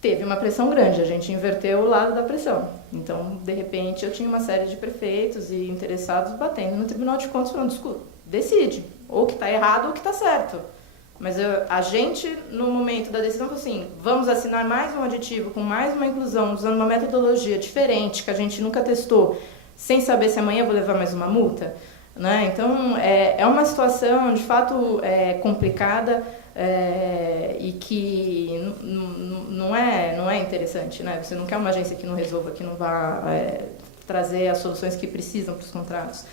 Teve uma pressão grande, a gente inverteu o lado da pressão. Então, de repente, eu tinha uma série de prefeitos e interessados batendo no Tribunal de Contas falando, escuta, decide, ou que está errado ou que está certo. Mas a gente, no momento da decisão, falou assim, vamos assinar mais um aditivo com mais uma inclusão, usando uma metodologia diferente, que a gente nunca testou, sem saber se amanhã eu vou levar mais uma multa. Né? Então, é uma situação, de fato, complicada e que não é interessante. Né? Você não quer uma agência que não resolva, que não vá trazer as soluções que precisam para os contratos.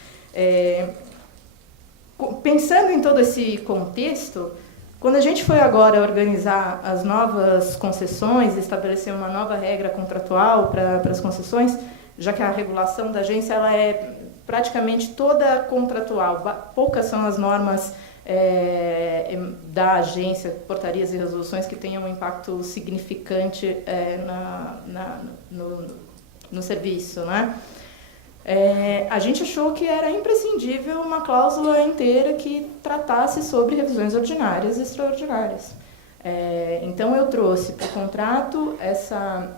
Pensando em todo esse contexto, quando a gente foi agora organizar as novas concessões, estabelecer uma nova regra contratual para as concessões, já que a regulação da agência ela é praticamente toda contratual, poucas são as normas da agência, portarias e resoluções que tenham um impacto significante no serviço, né? a gente achou que era imprescindível uma cláusula inteira que tratasse sobre revisões ordinárias e extraordinárias. Então, eu trouxe para o contrato essa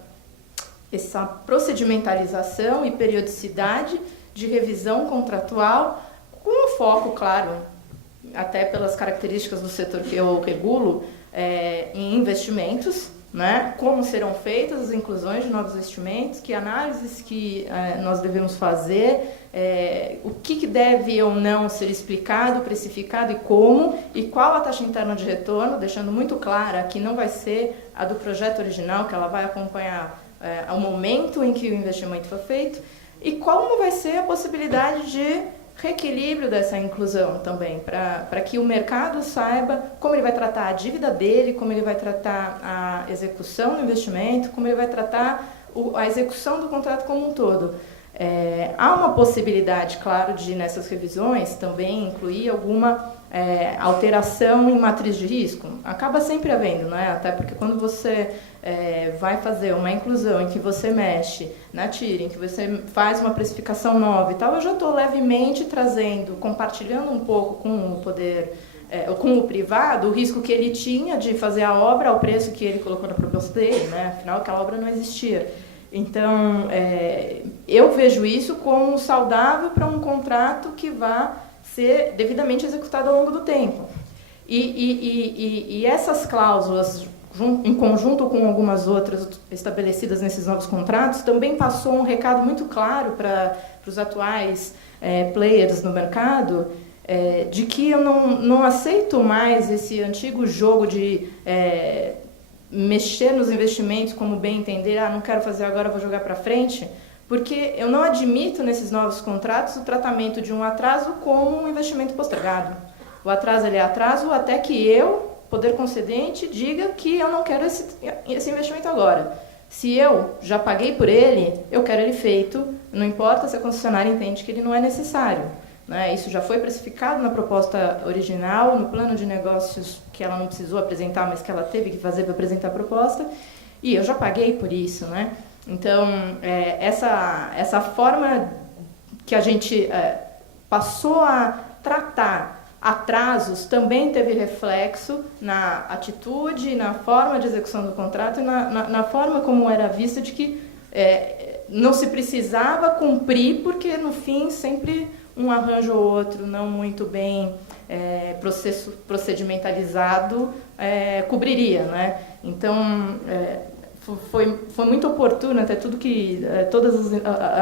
procedimentalização e periodicidade de revisão contratual, com um foco, claro, até pelas características do setor que eu regulo, em investimentos, né? Como serão feitas as inclusões de novos investimentos, que análises que nós devemos fazer, o que deve ou não ser explicado, precificado e como, e qual a taxa interna de retorno, deixando muito clara que não vai ser a do projeto original, que ela vai acompanhar ao momento em que o investimento foi feito, e como vai ser a possibilidade de reequilíbrio dessa inclusão também, para que o mercado saiba como ele vai tratar a dívida dele, como ele vai tratar a execução do investimento, como ele vai tratar a execução do contrato como um todo. Há uma possibilidade, claro, de nessas revisões também incluir alguma alteração em matriz de risco. Acaba sempre havendo, né? Até porque quando você vai fazer uma inclusão em que você mexe na TIR, em que você faz uma precificação nova e tal, eu já estou levemente compartilhando um pouco com o poder, com o privado, o risco que ele tinha de fazer a obra ao preço que ele colocou na proposta dele, né? Afinal, aquela obra não existia. Então, eu vejo isso como saudável para um contrato que vá ser devidamente executado ao longo do tempo. E essas cláusulas, em conjunto com algumas outras estabelecidas nesses novos contratos, também passou um recado muito claro para os atuais players no mercado, de que eu não aceito mais esse antigo jogo de mexer nos investimentos como bem entender, não quero fazer agora, vou jogar para frente, porque eu não admito nesses novos contratos o tratamento de um atraso como um investimento postergado. O atraso é atraso até que eu, poder concedente, diga que eu não quero esse investimento agora. Se eu já paguei por ele, eu quero ele feito, não importa se a concessionária entende que ele não é necessário. Né? Isso já foi precificado na proposta original, no plano de negócios que ela não precisou apresentar, mas que ela teve que fazer para apresentar a proposta, e eu já paguei por isso. Né? Então, essa forma que a gente passou a tratar atrasos também teve reflexo na atitude, na forma de execução do contrato e na forma como era vista de que não se precisava cumprir, porque no fim sempre um arranjo ou outro não muito bem procedimentalizado cobriria, né? Então, foi muito oportuno até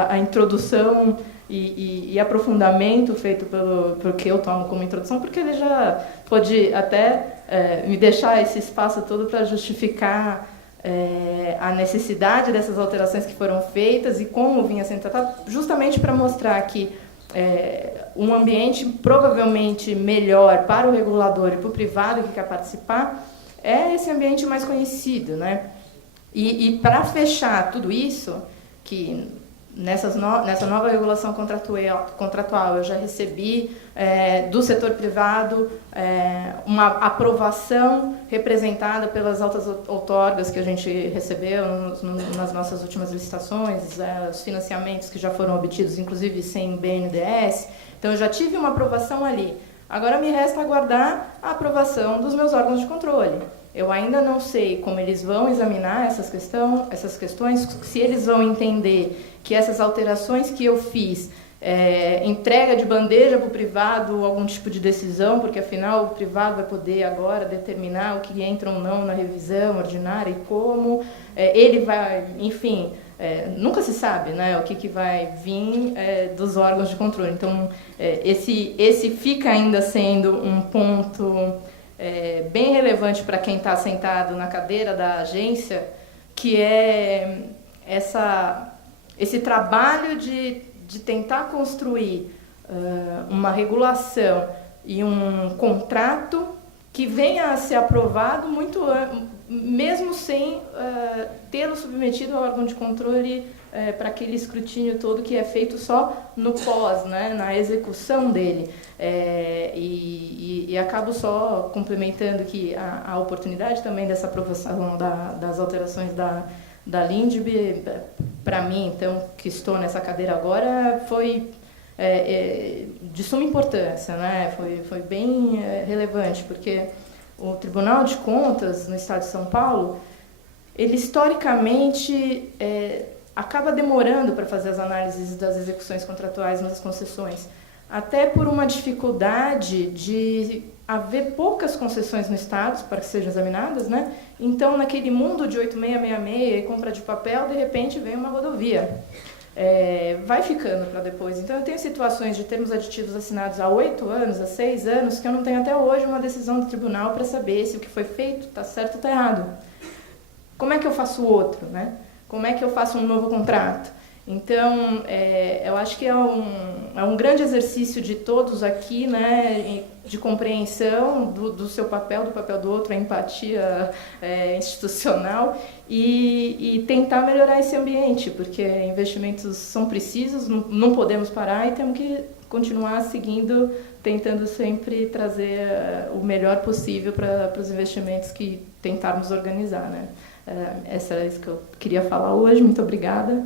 a introdução e aprofundamento feito pelo que eu tomo como introdução, porque ele já pode até me deixar esse espaço todo para justificar a necessidade dessas alterações que foram feitas e como vinha sendo tratado, justamente para mostrar que um ambiente provavelmente melhor para o regulador e para o privado que quer participar é esse ambiente mais conhecido, né? E para fechar tudo isso, que nessa nova regulação contratual eu já recebi do setor privado uma aprovação representada pelas altas outorgas que a gente recebeu nas nossas últimas licitações, os financiamentos que já foram obtidos, inclusive sem BNDES. Então, eu já tive uma aprovação ali. Agora me resta aguardar a aprovação dos meus órgãos de controle. Eu ainda não sei como eles vão examinar essas questões, se eles vão entender que essas alterações que eu fiz, entrega de bandeja para o privado algum tipo de decisão, porque afinal o privado vai poder agora determinar o que entra ou não na revisão ordinária e como. Ele vai, enfim, nunca se sabe, né, o que vai vir dos órgãos de controle. Então, esse fica ainda sendo um ponto bem relevante para quem está sentado na cadeira da agência, que é esse trabalho de tentar construir uma regulação e um contrato que venha a ser aprovado mesmo sem tê-lo submetido ao órgão de controle para aquele escrutínio todo que é feito só no pós, né, na execução dele. E acabo só complementando que a oportunidade também dessa aprovação das alterações da LINDB para mim, então, que estou nessa cadeira agora, foi de suma importância, né? Foi bem relevante, porque o Tribunal de Contas no Estado de São Paulo, ele historicamente acaba demorando para fazer as análises das execuções contratuais nas concessões, até por uma dificuldade de haver poucas concessões no Estado para que sejam examinadas, né? Então, naquele mundo de 8666 e compra de papel, de repente vem uma rodovia. Vai ficando para depois. Então, eu tenho situações de termos aditivos assinados há 8 anos, há 6 anos, que eu não tenho até hoje uma decisão do tribunal para saber se o que foi feito está certo ou está errado. Como é que eu faço outro, né? Como é que eu faço um novo contrato? Então, eu acho que é um grande exercício de todos aqui, né, de compreensão do seu papel, do papel do outro, a empatia institucional e tentar melhorar esse ambiente, porque investimentos são precisos, não podemos parar e temos que continuar seguindo, tentando sempre trazer o melhor possível para os investimentos que tentarmos organizar, né? Essa é isso que eu queria falar hoje. Muito obrigada.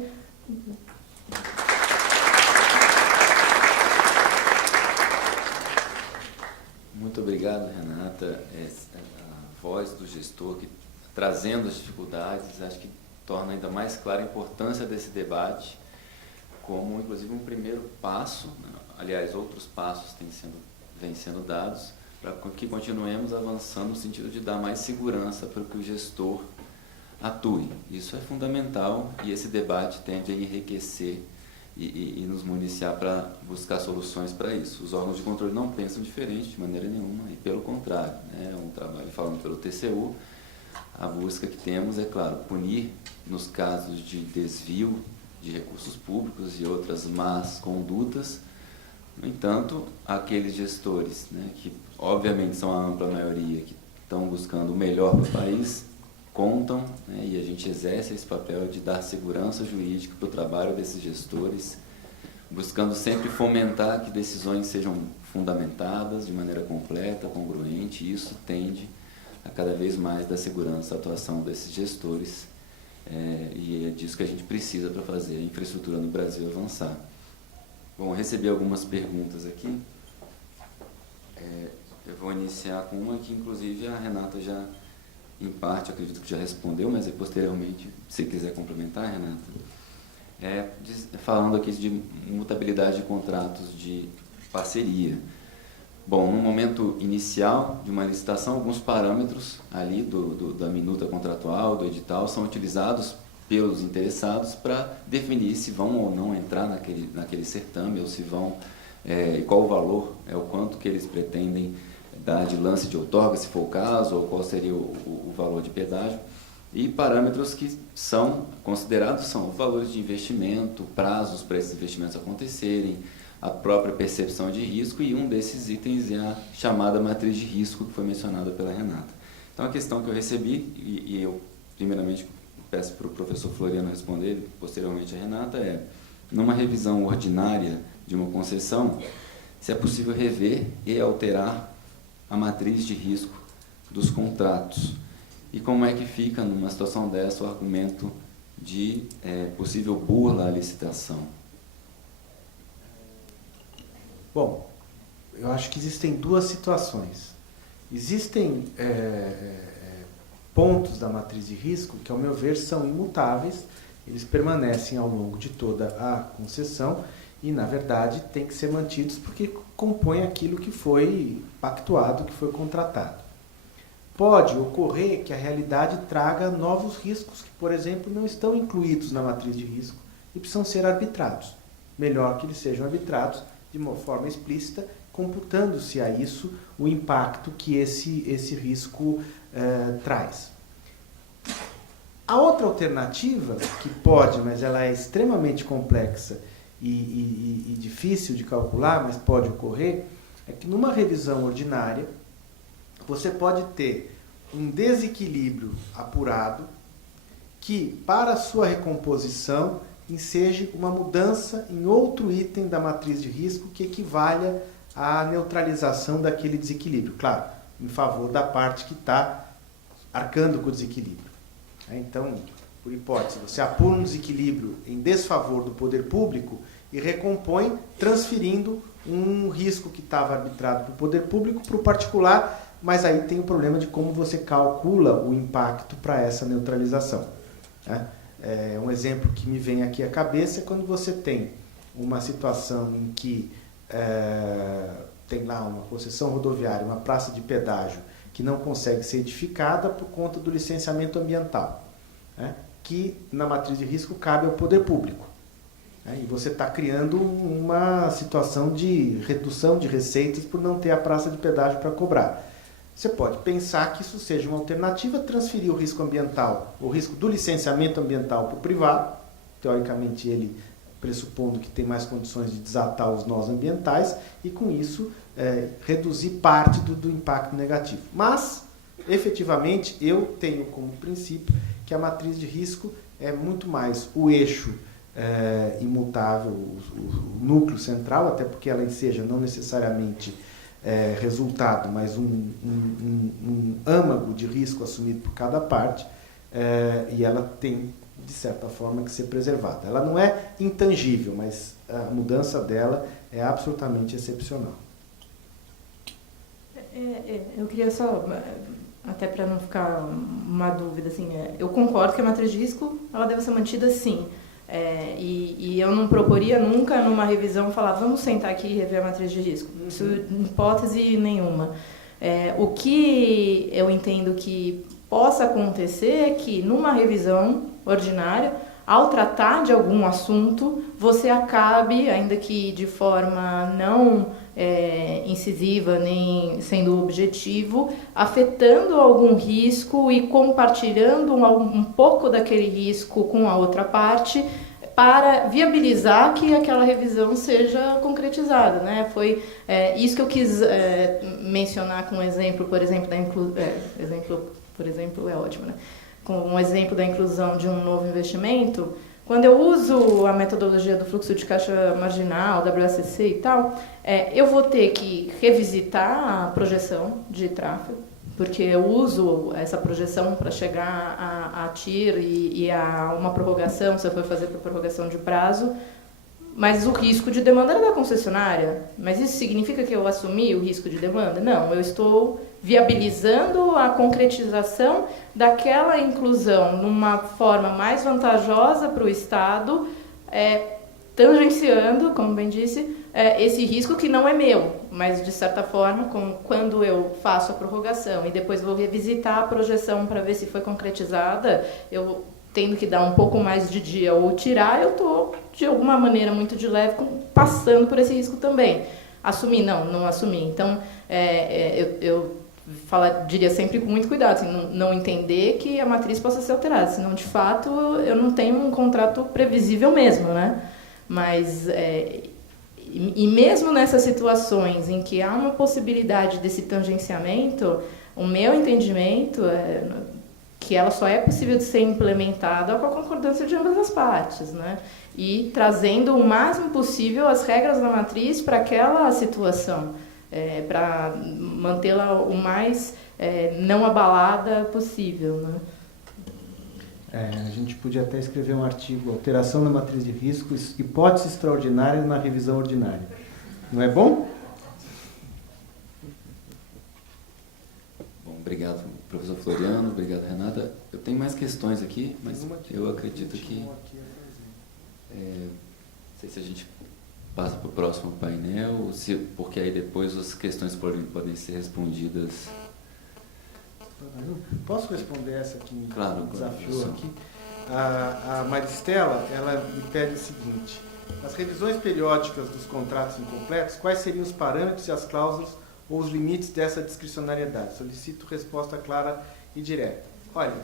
Muito obrigado, Renata. A voz do gestor que trazendo as dificuldades, acho que torna ainda mais clara a importância desse debate, como inclusive um primeiro passo, né? Aliás, outros passos vêm sendo dados para que continuemos avançando no sentido de dar mais segurança para que o gestor atue. Isso é fundamental e esse debate tende a enriquecer e nos municiar para buscar soluções para isso. Os órgãos de controle não pensam diferente de maneira nenhuma e pelo contrário, né? É um trabalho falando pelo TCU. A busca que temos é, claro, punir nos casos de desvio de recursos públicos e outras más condutas. No entanto, aqueles gestores, né, que obviamente são a ampla maioria, que estão buscando o melhor para o país, contam, né, e a gente exerce esse papel de dar segurança jurídica para o trabalho desses gestores, buscando sempre fomentar que decisões sejam fundamentadas de maneira completa, congruente, e isso tende a cada vez mais dar segurança à atuação desses gestores, e é disso que a gente precisa para fazer a infraestrutura no Brasil avançar. Bom, recebi algumas perguntas aqui. Eu vou iniciar com uma que, inclusive, a Renata já, em parte, acredito que já respondeu, mas posteriormente, se quiser complementar, Renata. Falando aqui de mutabilidade de contratos de parceria. Bom, no momento inicial de uma licitação, alguns parâmetros ali da minuta contratual, do edital, são utilizados pelos interessados para definir se vão ou não entrar naquele certame, ou se vão, e qual o valor, o quanto que eles pretendem dar de lance de outorga, se for o caso, ou qual seria o valor de pedágio. E parâmetros que são considerados são valores de investimento, prazos para esses investimentos acontecerem, a própria percepção de risco, e um desses itens é a chamada matriz de risco que foi mencionada pela Renata. Então, a questão que eu recebi, e eu primeiramente peço para o professor Floriano responder, e posteriormente a Renata, numa revisão ordinária de uma concessão, se é possível rever e alterar a matriz de risco dos contratos. E como é que fica, numa situação dessa, o argumento de possível burla à licitação? Bom, eu acho que existem duas situações. Existem pontos da matriz de risco que, ao meu ver, são imutáveis, eles permanecem ao longo de toda a concessão e, na verdade, têm que ser mantidos porque compõem aquilo que foi pactuado, que foi contratado. Pode ocorrer que a realidade traga novos riscos que, por exemplo, não estão incluídos na matriz de risco e precisam ser arbitrados. Melhor que eles sejam arbitrados de uma forma explícita, computando-se a isso o impacto que esse risco traz. A outra alternativa, que pode, mas ela é extremamente complexa e difícil de calcular, mas pode ocorrer, é que numa revisão ordinária você pode ter um desequilíbrio apurado que, para a sua recomposição, enseje uma mudança em outro item da matriz de risco que equivalha à neutralização daquele desequilíbrio. Claro, em favor da parte que está arcando com o desequilíbrio. Então, por hipótese, você apura um desequilíbrio em desfavor do poder público e recompõe transferindo um risco que estava arbitrado para o poder público para o particular, mas aí tem o problema de como você calcula o impacto para essa neutralização, né? Um exemplo que me vem aqui à cabeça é quando você tem uma situação em que tem lá uma concessão rodoviária, uma praça de pedágio que não consegue ser edificada por conta do licenciamento ambiental, né? Que na matriz de risco cabe ao poder público. E você está criando uma situação de redução de receitas por não ter a praça de pedágio para cobrar. Você pode pensar que isso seja uma alternativa, transferir o risco ambiental, o risco do licenciamento ambiental para o privado, teoricamente ele pressupondo que tem mais condições de desatar os nós ambientais, e com isso reduzir parte do impacto negativo. Mas, efetivamente, eu tenho como princípio que a matriz de risco é muito mais o eixo imutável, o núcleo central, até porque ela seja não necessariamente resultado, mas um âmago de risco assumido por cada parte, e ela tem, de certa forma, que ser preservada. Ela não é intangível, mas a mudança dela é absolutamente excepcional. Eu queria só, até para não ficar uma dúvida, assim, eu concordo que a matriz de risco ela deve ser mantida sim. E eu não proporia nunca numa revisão falar, vamos sentar aqui e rever a matriz de risco. Isso em hipótese nenhuma. O que eu entendo que possa acontecer é que numa revisão ordinária, ao tratar de algum assunto, você acabe, ainda que de forma não incisiva nem sendo objetivo, afetando algum risco e compartilhando um pouco daquele risco com a outra parte para viabilizar que aquela revisão seja concretizada, né? Foi isso que eu quis mencionar com um exemplo, por exemplo, por exemplo é ótimo, né? Com um exemplo da inclusão de um novo investimento. Quando eu uso a metodologia do fluxo de caixa marginal, WSCC e tal, eu vou ter que revisitar a projeção de tráfego, porque eu uso essa projeção para chegar a TIR e a uma prorrogação, se eu for fazer por prorrogação de prazo, mas o risco de demanda era da concessionária. Mas isso significa que eu assumi o risco de demanda? Não, eu estou viabilizando a concretização daquela inclusão numa forma mais vantajosa para o Estado, tangenciando, como bem disse, esse risco que não é meu, mas de certa forma, quando eu faço a prorrogação e depois vou revisitar a projeção para ver se foi concretizada, eu tendo que dar um pouco mais de dia ou tirar, eu estou, de alguma maneira muito de leve, passando por esse risco também. Assumir? Não assumir. Então, eu diria sempre com muito cuidado, assim, não entender que a matriz possa ser alterada, senão, de fato, eu não tenho um contrato previsível mesmo, né? Mas, e mesmo nessas situações em que há uma possibilidade desse tangenciamento, o meu entendimento é que ela só é possível de ser implementada com a concordância de ambas as partes, né? E trazendo o máximo possível as regras da matriz para aquela situação, para mantê-la o mais não abalada possível, né? A gente podia até escrever um artigo, alteração na matriz de risco, hipótese extraordinária na revisão ordinária. Não é bom? Bom, obrigado, professor Floriano, obrigado, Renata. Eu tenho mais questões aqui, mas eu acredito que... não sei se a gente passa para o próximo painel, porque aí depois as questões podem ser respondidas. Posso responder essa que me desafiou claro. aqui? A Maristela, ela me pede o seguinte: nas revisões periódicas dos contratos incompletos, quais seriam os parâmetros e as cláusulas ou os limites dessa discricionariedade? Solicito resposta clara e direta. Olha,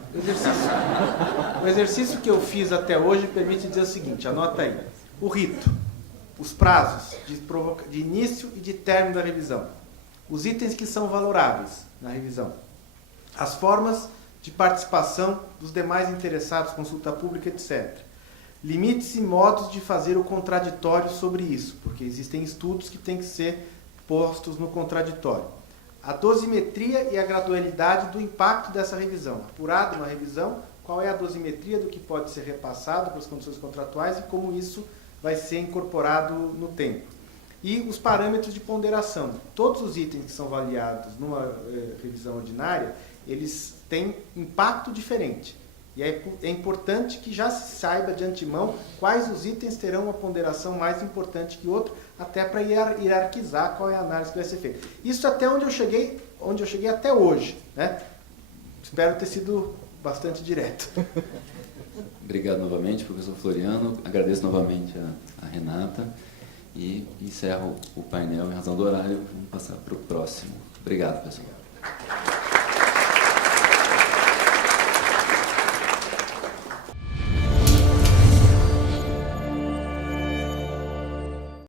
o exercício que eu fiz até hoje permite dizer o seguinte, anota aí: o rito, os prazos de início e de término da revisão, os itens que são valoráveis na revisão, as formas de participação dos demais interessados, consulta pública, etc. Limites e modos de fazer o contraditório sobre isso, porque existem estudos que têm que ser postos no contraditório. A dosimetria e a gradualidade do impacto dessa revisão, apurado na revisão qual é a dosimetria do que pode ser repassado para as condições contratuais e como isso vai ser incorporado no tempo. E os parâmetros de ponderação. Todos os itens que são avaliados numa revisão ordinária, eles têm impacto diferente. E é importante que já se saiba de antemão quais os itens terão uma ponderação mais importante que outro, até para hierarquizar qual é a análise que vai ser feita. Isso até onde eu cheguei até hoje, né? Espero ter sido bastante direto. Obrigado novamente, professor Floriano. Agradeço novamente a Renata e encerro o painel em razão do horário. Vamos passar para o próximo. Obrigado, pessoal.